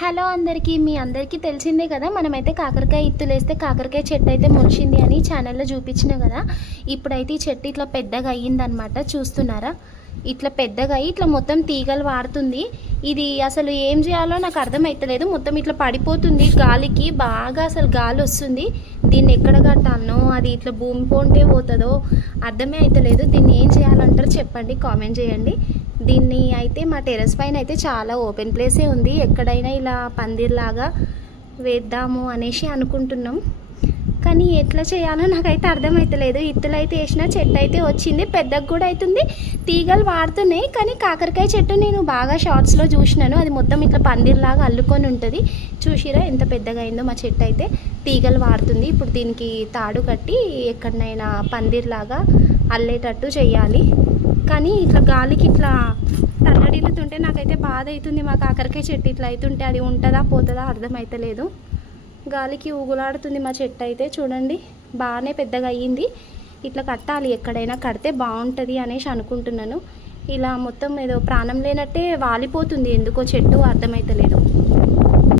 Hello అందరికీ మీ అందరికీ తెలిసిందే కదా, మనమైతే కాకరకాయ ఇత్తులేస్తే కాకరకాయ చెట్టు అయితే మొలిచింది అని ఛానల్లో చూపించిన కదా. ఇప్పుడైతే ఈ చెట్టు ఇట్లా పెద్దగా అయ్యిందనమాట. చూస్తున్నారా, ఇట్లా పెద్దగా అయ్యి ఇట్లా మొత్తం తీగలు వాడుతుంది. ఇది అసలు ఏం చేయాలో నాకు అర్థమవుతలేదు. మొత్తం ఇట్లా పడిపోతుంది గాలికి, బాగా అసలు గాలి వస్తుంది. దీన్ని ఎక్కడ కట్టాలనో, అది ఇట్లా భూమి పోంటే పోతుందో అర్థమే అవుతలేదు. దీన్ని ఏం చేయాలంటారు చెప్పండి, కామెంట్ చేయండి. దీన్ని అయితే మా టెర్రస్ పైన అయితే చాలా ఓపెన్ ప్లేసే ఉంది. ఎక్కడైనా ఇలా పందిర్లాగా వేద్దాము అనేసి అనుకుంటున్నాం, కానీ ఎట్లా చేయాలో నాకైతే అర్థమవుతలేదు. ఇత్తులు అయితే వేసిన చెట్టు అయితే వచ్చింది, పెద్దగా కూడా అవుతుంది, తీగలు వాడుతున్నాయి. కానీ కాకరకాయ చెట్టు నేను బాగా షార్ట్స్లో చూసినాను, అది మొత్తం ఇట్లా పందిర్లాగా అల్లుకొని ఉంటుంది. చూసిరా ఎంత పెద్దగా అయిందో మా చెట్టు అయితే. తీగలు వాడుతుంది. ఇప్పుడు దీనికి తాడు కట్టి ఎక్కడనైనా పందిర్లాగా అల్లేటట్టు చేయాలి. కానీ ఇట్లా గాలికి ఇట్లా తల్లడిల్లుతుంటే నాకైతే బాధ అవుతుంది. మా కాకరకాయ చెట్టు ఇట్లా అవుతుంటే అది ఉంటుందా పోతుందా అర్థమవుతలేదు. గాలికి ఊగులాడుతుంది మా చెట్టు అయితే. చూడండి, బాగానే పెద్దగా అయ్యింది. ఇట్లా కట్టాలి, ఎక్కడైనా కడితే బాగుంటుంది అనేసి అనుకుంటున్నాను. ఇలా మొత్తం ఏదో ప్రాణం లేనట్టే వాలిపోతుంది, ఎందుకో చెట్టు అర్థమవుతలేదు.